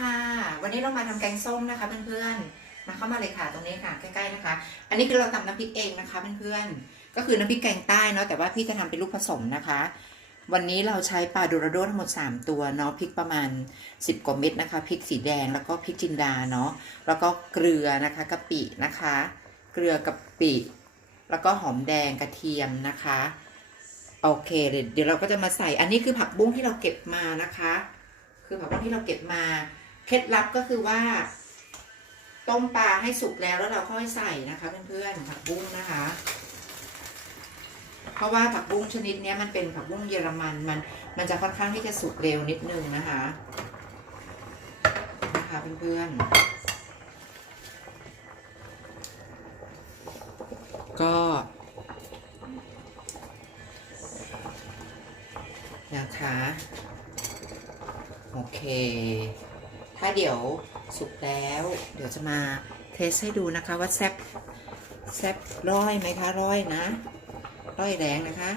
ค่ะ วันนี้เรามาทำแกงส้มนะคะเพื่อนๆ มาเข้ามาเลยค่ะตรงนี้ค่ะใกล้ๆนะคะ อันนี้คือเราทำน้ำพริกเองนะคะเพื่อนๆ ก็คือน้ำพริกแกงใต้เนาะแต่ว่าพี่จะทำเป็นลูกผสมนะคะ วันนี้เราใช้ปลาดูราโดทั้งหมด 3 ตัวเนาะพริกประมาณ 10 กว่าเม็ดนะคะพริกสีแดงแล้วก็พริกจินดาเนาะแล้วก็เกลือนะคะกะปินะคะ เกลือกะปิ แล้วก็หอมแดงกระเทียมนะคะโอเคเดี๋ยวเราก็จะมาใส่อันนี้คือผักบุ้งที่เราเก็บมานะคะ คือผักบุ้งที่เราเก็บมา เคล็ดลับก็คือว่า ต้มปลาให้สุกแล้วแล้วเราค่อยใส่นะคะเพื่อนๆผักบุ้งนะคะ เพราะว่าผักบุ้งชนิดนี้มันเป็นผักบุ้งเยอรมันมันมันจะค่อนข้างที่จะสุกเร็วนิดนึงนะคะนะคะเพื่อนๆก็นะคะ โอเค ถ้าเดี๋ยวสุกแล้ว เดี๋ยวจะมาเทสให้ดูนะคะว่าแซบแซบร้อยไหมคะร้อยนะ ร้อยแรงนะคะ